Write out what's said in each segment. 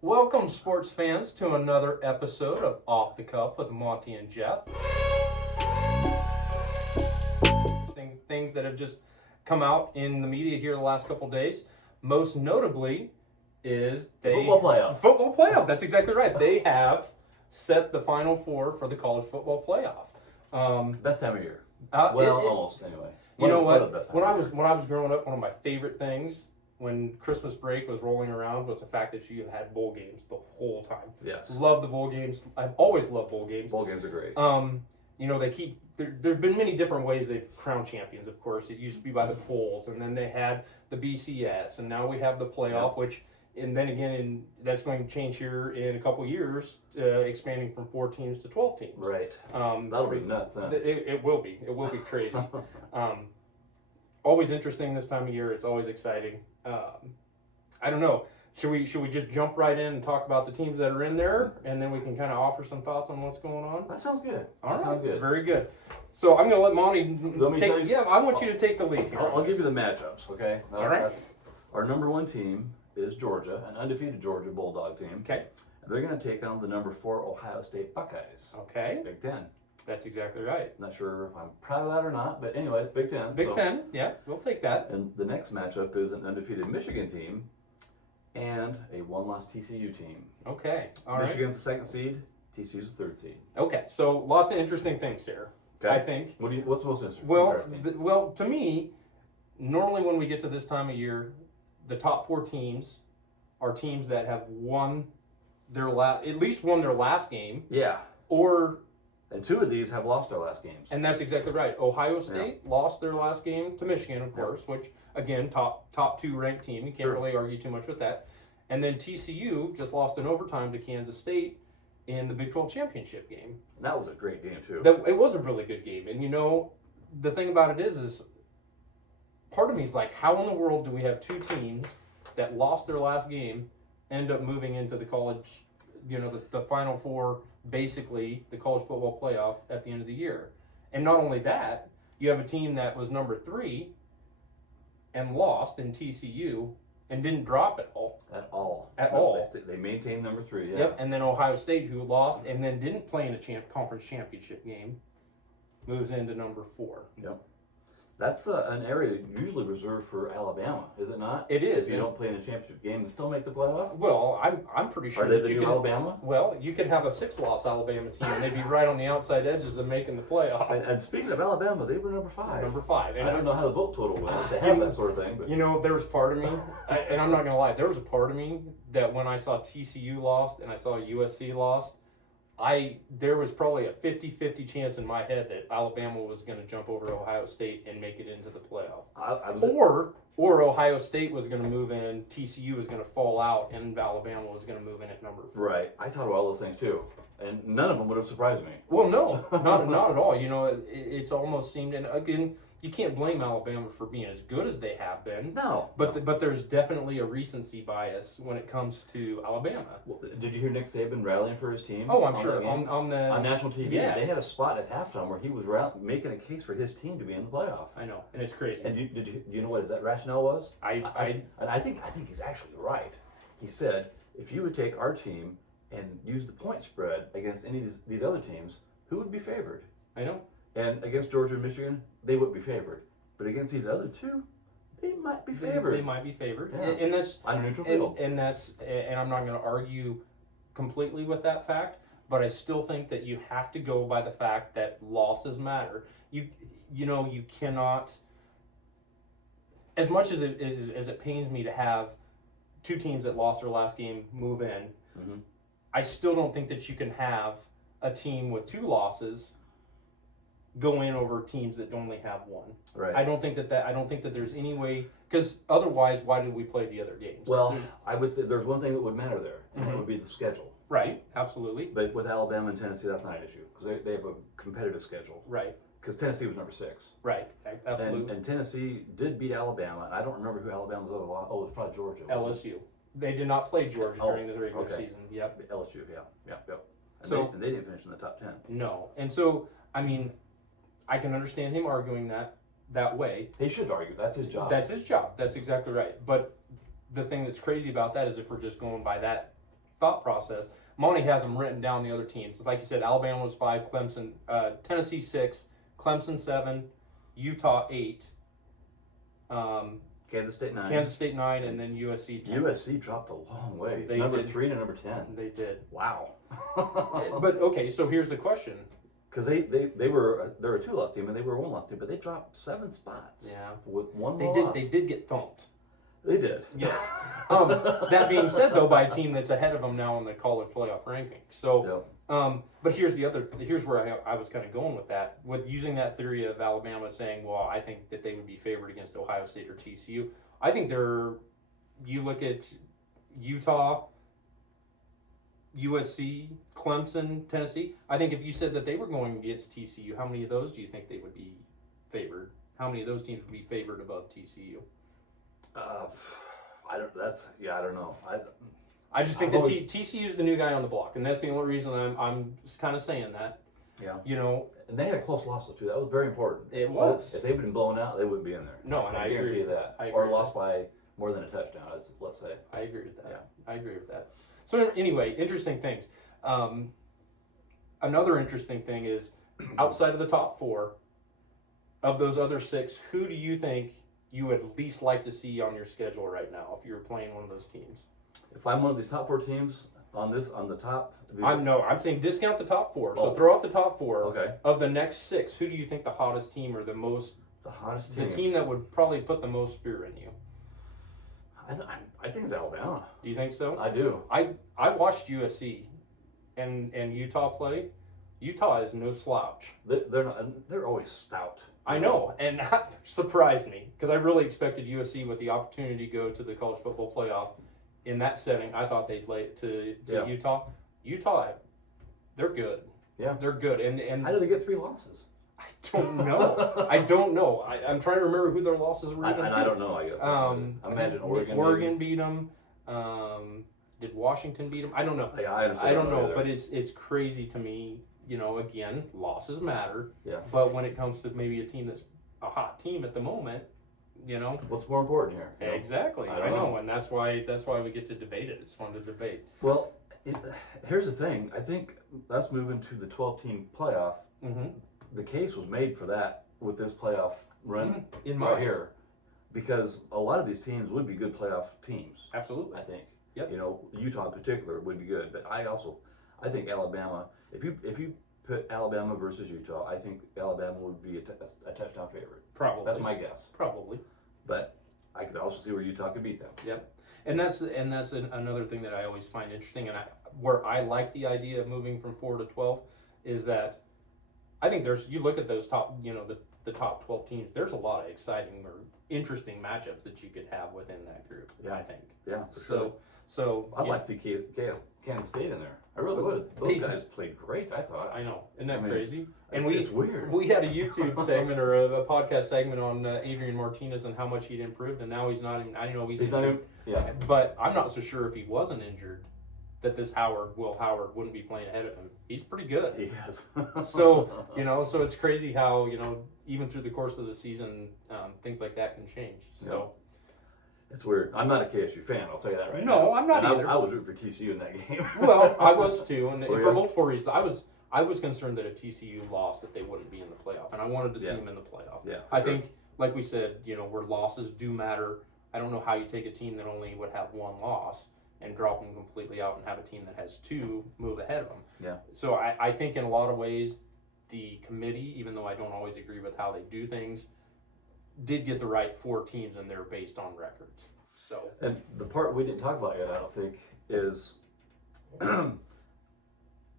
Welcome, sports fans, to another episode of Off the Cuff with Monte and Geoff. Things that have just come out in the media here the last couple days. Most notably is football playoff. Football playoff. That's exactly right. They have set the Final Four for the college football playoff. Best time of year. Almost anyway. You know what? When I was growing up, one of my favorite things when Christmas break was rolling around was the fact that you had bowl games the whole time. Yes. Love the bowl games. I've always loved bowl games. Bowl games are great. They keep there's been many different ways they've crowned champions. Of course, it used to be by the polls, and then they had the BCS, and now we have the playoff, which, and then again, that's going to change here in a couple years, expanding from 4 teams to 12 teams. Right. That'll be nuts. Huh? It will be. It will be crazy. Always interesting this time of year. It's always exciting. I don't know. Should we just jump right in and talk about the teams that are in there, and then we can kind of offer some thoughts on what's going on? That sounds good. Sounds good. Very good. So I'm going to let Monty take. Yeah, I want you to take the lead. I'll give you the matchups. Okay. All right. Our number 1 team is Georgia, an undefeated Georgia Bulldog team. Okay. And they're going to take on the number 4 Ohio State Buckeyes. Okay. Big Ten. That's exactly right. Not sure if I'm proud of that or not, but anyway, it's Big Ten. Big Ten, yeah, we'll take that. And the next matchup is an undefeated Michigan team and a 1-loss TCU team. Okay, all right. Michigan's the 2nd seed, TCU's the 3rd seed. Okay, so lots of interesting things here. Okay. I think. What's the most interesting? Well, to me, normally when we get to this time of year, the top 4 teams are teams that have won at least won their last game. Yeah. And 2 of these have lost their last games. And that's exactly right. Ohio State lost their last game to Michigan, of course, which, again, top 2 ranked team. You can't really argue too much with that. And then TCU just lost in overtime to Kansas State in the Big 12 championship game. And that was a great game, too. It was a really good game. And, the thing about it is part of me is like, how in the world do we have 2 teams that lost their last game end up moving into the college, the Final Four, basically the college football playoff at the end of the year? And not only that, you have a team that was number 3 and lost in TCU and didn't drop at all. At all. They maintained number 3, yeah. Yep, and then Ohio State, who lost and then didn't play in a conference championship game, moves into number 4. Yep. That's an area usually reserved for Alabama, is it not? It is. If you don't play in a championship game and still make the playoff? Well, I'm pretty sure. Are they the new Alabama? Well, you could have a 6-loss Alabama team, and they'd be right on the outside edges of making the playoff. And speaking of Alabama, they were number 5. Number 5. And I don't know how the vote total was. They have that sort of thing. But. There was part of me, and I'm not going to lie, there was a part of me that when I saw TCU lost and I saw USC lost, there was probably a 50-50 chance in my head that Alabama was going to jump over Ohio State and make it into the playoff. Or Ohio State was going to move in, TCU was going to fall out, and Alabama was going to move in at number 4. Right. I thought of all those things too, and none of them would have surprised me. Well, no, not at all. It's almost seemed, and again, you can't blame Alabama for being as good as they have been. No. But there's definitely a recency bias when it comes to Alabama. Well, did you hear Nick Saban rallying for his team? Oh, I'm sure. On national TV. Yeah. They had a spot at halftime where he was making a case for his team to be in the playoff. I know, and it's crazy. And do you know what his rationale was? I think he's actually right. He said, if you would take our team and use the point spread against any of these other teams, who would be favored? I know. And against Georgia and Michigan, they would be favored. But against these other 2, they might be favored. They might be favored. Yeah. And that's on a neutral field. And I'm not going to argue completely with that fact, but I still think that you have to go by the fact that losses matter. You cannot, as much as it pains me to have 2 teams that lost their last game move in, I still don't think that you can have a team with 2 losses go in over teams that only have 1. Right. I don't think that there's any way, because otherwise, why did we play the other games? Well, I would say there's one thing that would matter there, and that would be the schedule. Right. Absolutely. But with Alabama and Tennessee, that's not an issue because they have a competitive schedule. Right. Because Tennessee was number 6. Right. Absolutely. And Tennessee did beat Alabama. And I don't remember who Alabama's other loss. Oh, it was probably Georgia. LSU. They did not play Georgia during the regular season. Yep. LSU. Yeah. And they didn't finish in the top 10. No. And so, I mean, I can understand him arguing that way. He should argue. That's his job. That's his job. That's exactly right. But the thing that's crazy about that is if we're just going by that thought process. Monty has them written down, the other teams. Like you said, Alabama was 5, Clemson, Tennessee 6, Clemson 7, Utah 8, Kansas State 9. Kansas State 9, and then USC 10. USC dropped a long way. It's They number did. 3 to number 10. They did. Wow. But okay, so here's the question. Because they were a 2-loss team and they were a 1-loss team, but they dropped 7 spots. Yeah. With one They loss. did get thumped. They did. Yes. That being said, though, by a team that's ahead of them now in the college playoff ranking. So, but here's where I was kind of going with that, with using that theory of Alabama saying, well, I think that they would be favored against Ohio State or TCU. I think you look at Utah, USC, Clemson, Tennessee. I think if you said that they were going against TCU, how many of those do you think they would be favored? How many of those teams would be favored above TCU? I don't know. I just think that TCU is the new guy on the block, and that's the only reason I'm kind of saying that. Yeah. You know, and they had a close loss though too. That was very important. It was. If they'd been blown out, they wouldn't be in there. No, and I guarantee agree. you that. I agree Or with lost by more than a touchdown. Let's say. I agree with that. Yeah. I agree with that. So anyway, interesting things. Another interesting thing is, outside of the top 4, of those other 6, who do you think you would least like to see on your schedule right now if you were playing one of those teams? If I'm one of these top 4 teams on the top. I'm saying discount the top 4. So Oh. throw out the top 4. Okay. Of the next 6, who do you think the hottest team or the hottest team? the team that would probably put the most fear in you? I think it's Alabama. Do you think so? I do. I watched USC and Utah play. Utah is no slouch. They're always stout. I know, and that surprised me because I really expected USC with the opportunity to go to the college football playoff in that setting. I thought they'd lay it to Utah. Utah, they're good. Yeah, they're good. And how did they get 3 losses? I don't know. I don't know. I'm trying to remember who their losses were. I don't know. I guess. I imagine Oregon. Oregon beat them. Did Washington beat them? I don't know. Yeah, I don't know. But it's crazy to me. You know, again, losses matter. Yeah. But when it comes to maybe a team that's a hot team at the moment, you know, what's more important here? Exactly. I know, and that's why we get to debate it. It's fun to debate. Well, here's the thing. I think us moving to the 12-team playoff. Mm-hmm. The case was made for that with this playoff run in right here, because a lot of these teams would be good playoff teams. Absolutely. I think. Yep. You know, Utah in particular would be good, but I think Alabama. If you put Alabama versus Utah, I think Alabama would be a touchdown favorite. Probably. That's my guess. Probably. But I could also see where Utah could beat them. Yep. And that's another thing that I always find interesting, and where I like the idea of moving from 4 to 12 is that I think you look at those top, the top 12 teams. There's a lot of exciting or interesting matchups that you could have within that group. Yeah. I think. Yeah. For sure. So I'd like to see Kansas State in there. I really would. Those guys played great, I thought. I know. Isn't that crazy? And it's weird. We had a YouTube segment or a podcast segment on Adrian Martinez and how much he'd improved, and now he's not even. I know he's injured. Yeah. But I'm not so sure if he wasn't injured that this Will Howard wouldn't be playing ahead of him. He's pretty good. He is. So so it's crazy how even through the course of the season, things like that can change. So. It's weird. I'm not a KSU fan. I'll tell you that right now. No, I'm not either. I was rooting for TCU in that game. Well, I was too, and for multiple reasons. I was concerned that if TCU lost, that they wouldn't be in the playoff, and I wanted to see them in the playoff. Yeah, I think, like we said, where losses do matter. I don't know how you take a team that only would have 1 loss and drop them completely out and have a team that has 2 move ahead of them. Yeah. So I think in a lot of ways, the committee, even though I don't always agree with how they do things, did get the right 4 teams, and they're based on records. So. And the part we didn't talk about yet, I don't think, is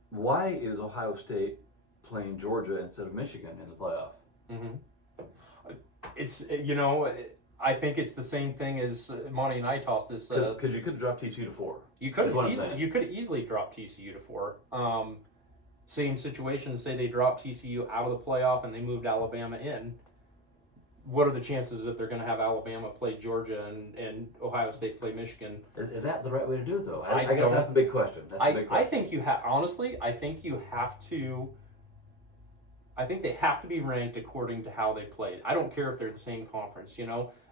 why is Ohio State playing Georgia instead of Michigan in the playoff? Mm-hmm. It's I think it's the same thing as Monty and I tossed this. Because you could have dropped TCU to 4. You could easily drop TCU to 4. Same situation. Say they dropped TCU out of the playoff and they moved Alabama in. What are the chances that they're going to have Alabama play Georgia and Ohio State play Michigan? Is that the right way to do it, though? I guess that's the big question. I think you have, honestly, I think you have to, I think they have to be ranked according to how they played. I don't care if they're the same conference,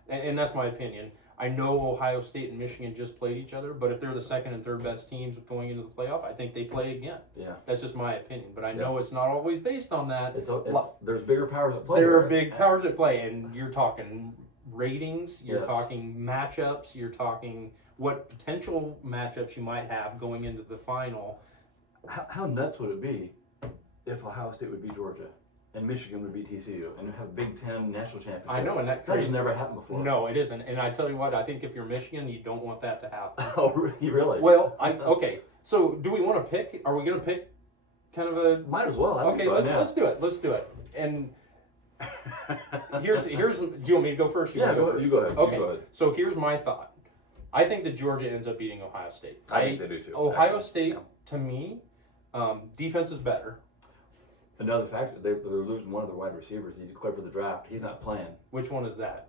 and that's my opinion. I know Ohio State and Michigan just played each other, but if they're the second and third best teams going into the playoff, I think they play again. Yeah. That's just my opinion, but I know it's not always based on that. There's bigger powers at play. There are big powers at play, and you're talking ratings, you're talking matchups, you're talking what potential matchups you might have going into the final. How nuts would it be if Ohio State would beat Georgia and Michigan would beat TCU and have Big Ten national championship? I know, and that has never happened before. No, it isn't. And I tell you what, I think if you're Michigan, you don't want that to happen. Oh, really? Well, okay. So, do we want to pick? Are we going to pick kind of a? Might as well. Okay, let's do it. Let's do it. And here's. Do you want me to go first? You go ahead. Okay. You go ahead. So here's my thought. I think that Georgia ends up beating Ohio State. I think they do too. Ohio State, to me, defense is better. Another factor, they're losing one of their wide receivers. He declared for the draft. He's not playing. Which one is that?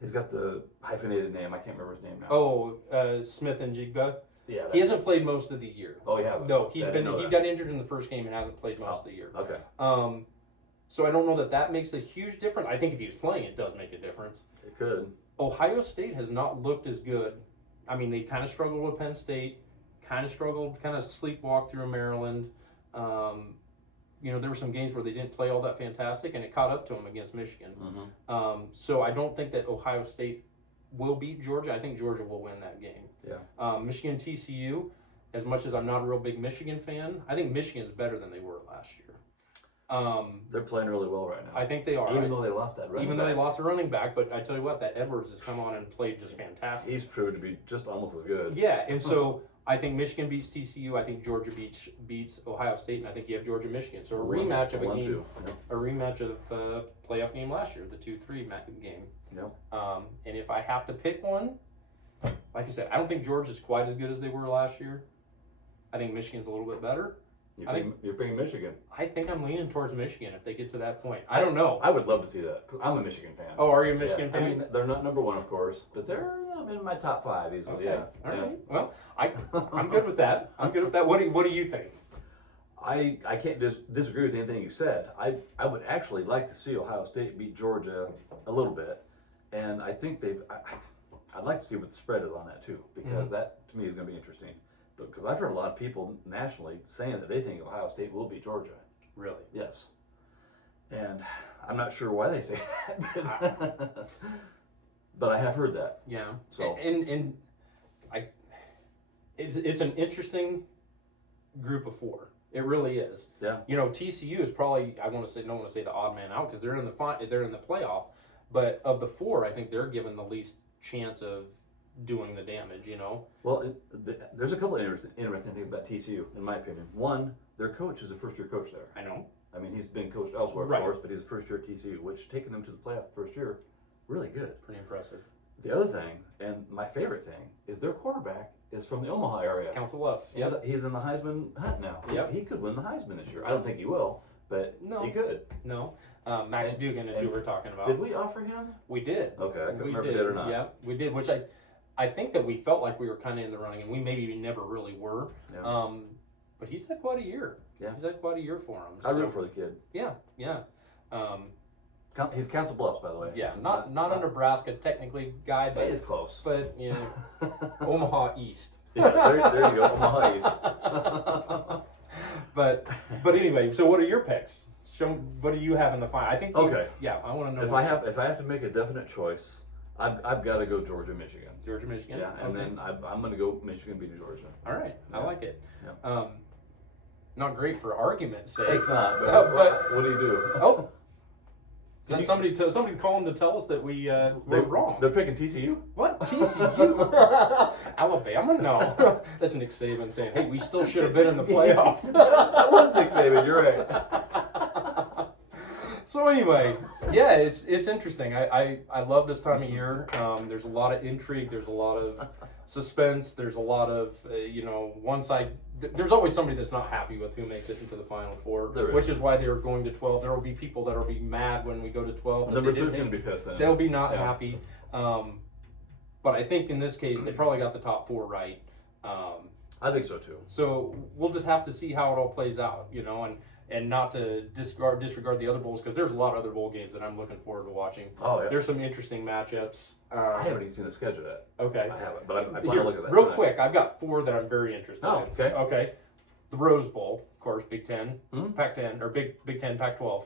He's got the hyphenated name. I can't remember his name now. Oh, Smith and Jigba. Yeah. He hasn't played most of the year. Oh, he hasn't. No, he got injured in the first game and hasn't played most of the year. Okay. So I don't know that makes a huge difference. I think if he was playing, it does make a difference. It could. Ohio State has not looked as good. I mean, they kind of struggled with Penn State, kind of sleepwalk through Maryland. There were some games where they didn't play all that fantastic, and it caught up to them against Michigan. Mm-hmm. So I don't think that Ohio State will beat Georgia. I think Georgia will win that game. Yeah. Michigan TCU, as much as I'm not a real big Michigan fan, I think Michigan's better than they were last year. They're playing really well right now. I think they are. Even though they lost that running back. Even though they lost a running back, but I tell you what, that Edwards has come on and played just fantastic. He's proved to be just almost as good. Yeah, and so I think Michigan beats TCU. I think Georgia beats Ohio State, and I think you have Georgia Michigan. So a rematch of a game, a rematch of playoff game last year, the 2-3 game. Yep. And if I have to pick one, like I said, I don't think Georgia's quite as good as they were last year. I think Michigan's a little bit better. You're picking Michigan. I think I'm leaning towards Michigan if they get to that point. I don't know. I would love to see that because I'm a Michigan fan. Oh, are you a Michigan fan? I mean, they're not number one, of course, but they're in my top 5 easily. Okay. Yeah. All right. Well, I'm good with that. What do you think? I can't disagree with anything you said. I would actually like to see Ohio State beat Georgia a little bit, and I think I'd like to see what the spread is on that too, because that to me is going to be interesting. Because I've heard a lot of people nationally saying that they think Ohio State will beat Georgia. Really? Yes. And I'm not sure why they say that, but I have heard that. Yeah. So it's an interesting group of 4. It really is. Yeah. TCU is probably don't want to say the odd man out because they're in the playoff, but of the 4, I think they're given the least chance of doing the damage, Well, there's a couple of interesting things about TCU, in my opinion. One, their coach is a first-year coach there. I know. I mean, he's been coached elsewhere, of course, but he's a first-year at TCU, which taking them to the playoff the first year, really good. Pretty impressive. The other thing, and my favorite thing, is their quarterback is from the Omaha area. Council Bluffs. Yeah. He's in the Heisman hunt now. Yep. He could win the Heisman this year. I don't think he will, but he could. No. Max Dugan is who we're talking about. Did we offer him? We did. Okay, I couldn't remember if we did or not. Yeah, we did, which I think that we felt like we were kind of in the running, and we maybe never really were. Yeah. But he's had quite a year. Yeah. He's had quite a year for him. I root for the kid. Yeah, yeah. He's Council Bluffs, by the way. Yeah, not a Nebraska technically guy, but it's close. But Omaha East. Yeah, there you go, Omaha East. but anyway, so what are your picks? What do you have in the final? I think. Okay. Yeah, I want to know. If I have to make a definite choice, I've got to go Georgia, Michigan. Georgia, Michigan. Yeah, and then I'm going to go Michigan beating Georgia. All right, I like it. Yeah. Not great for argument's sake. It's not. But what do you do? Oh. Is that somebody calling to tell us that we're wrong? They're picking TCU? What? TCU? Alabama? No. That's Nick Saban saying, hey, we still should have been in the playoff. That was Nick Saban, you're right. So anyway, yeah, it's interesting. I love this time of year. There's a lot of intrigue. There's a lot of suspense. There's a lot of, one side. There's always somebody that's not happy with who makes it into the Final Four, which is why they are going to 12. There will be people that will be mad when we go to 12. Number 13 will be pissed then. They'll be not happy. But I think in this case, they probably got the top 4 right. I think so too. So we'll just have to see how it all plays out, and and not to disregard the other bowls, because there's a lot of other bowl games that I'm looking forward to watching. Oh yeah. There's some interesting matchups. I haven't even seen the schedule yet. Okay. I haven't, but I plan Here, to look at that. real tonight. quick, I've got 4 that I'm very interested Oh, in. okay. Okay. The Rose Bowl, of course, Big Ten, Hmm? Pac-10, or Big Ten, Pac-12,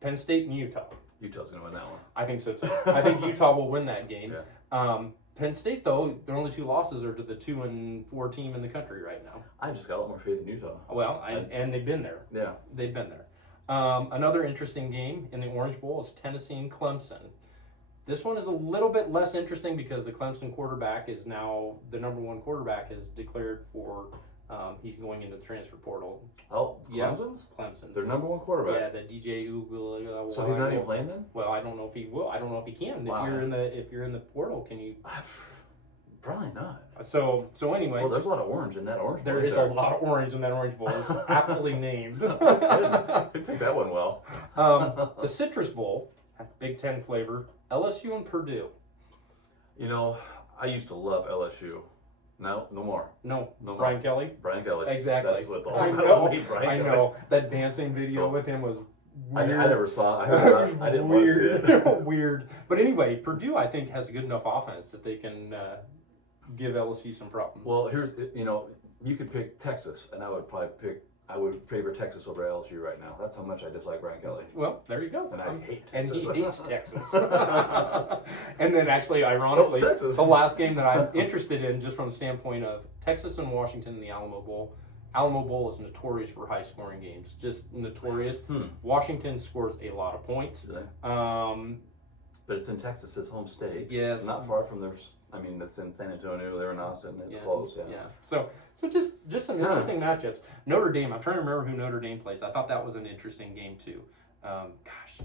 Penn State and Utah. Utah's gonna win that one. I think so too. I think Utah will win that game. Yeah. Penn State, though, their only 2 losses are to the 2-4 team in the country right now. I just got a lot more faith in Utah. Well, and they've been there. Yeah. They've been there. Another interesting game in the Orange Bowl is Tennessee and Clemson. This one is a little bit less interesting because the Clemson quarterback is now the number 1 quarterback is declared for. He's going into the transfer portal. Oh, Yeah. Clemson's? Clemson's. Their number 1 quarterback. Yeah, the DJ Uiagalelei. So he's not even playing then? Well, I don't know if he will. I don't know if he can. Wow. If you're in the portal, can you? Probably not. So anyway. Well, there's a lot of orange in that orange bowl. There is a lot of orange in that Orange Bowl. It's aptly named. They picked that one well. The Citrus Bowl, Big Ten flavor, LSU and Purdue. You know, I used to love LSU. No more. No more. Brian Kelly. Brian Kelly. Exactly. That's what the I whole know. Brian I Kelly. know that dancing video So, with him was I weird. never saw it. I heard it. I didn't want to see it. Weird. But anyway, Purdue, I think, has a good enough offense that they can give LSU some problems. Well, here's, you could pick Texas, and I would favor Texas over LSU right now. That's how much I dislike Brian Kelly. Well, there you go. And I hate And Texas. he hates Texas. And then actually, ironically, Oh, Texas. the last game that I'm interested in, just from the standpoint of Texas and Washington in the Alamo Bowl. Alamo Bowl is notorious for high-scoring games. Just notorious. Washington scores a lot of points. But it's in Texas, his home state. Yes. Not far from theirs. I mean, it's in San Antonio. They're in Austin. It's Yeah, close. Yeah. Yeah. So just some interesting matchups. Notre Dame. I'm trying to remember who Notre Dame plays. I thought that was an interesting game too. Gosh,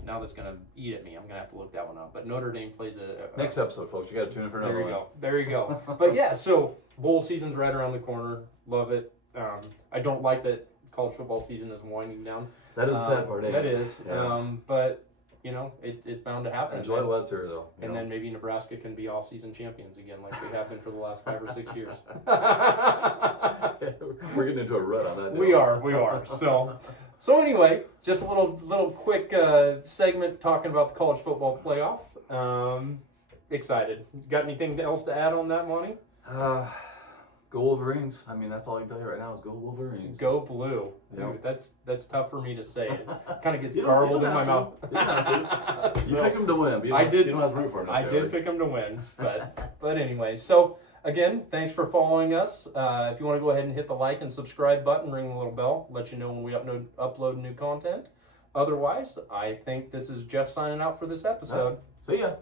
now that's gonna eat at me. I'm gonna have to look that one up. But Notre Dame plays a Next episode, folks. You got to tune in for another There you one. go. There you go. But yeah, so bowl season's right around the corner. Love it. I don't like that college football season is winding down. That is the sad part. That is. Yeah. But you know, it's bound to happen. Enjoy it while it's here, though. And then maybe Nebraska can be all-season champions again, like they have been for the last 5 or 6 years. We're getting into a rut on that. We are. So anyway, just a little quick segment talking about the college football playoff. Excited. Got anything else to add on that, Monty? Go Wolverines. I mean, that's all I can tell you right now is go Wolverines. Go blue. Yep. Dude, that's tough for me to say. It kind of gets You don't- garbled you in don't my have mouth. to. You don't have to. You So, picked them to win. But you I don't, did. You don't have to root for them. I did pick them to win, but anyway. So again, thanks for following us. If you want to go ahead and hit the like and subscribe button, ring the little bell, let you know when we upload new content. Otherwise, I think this is Jeff signing out for this episode. See ya.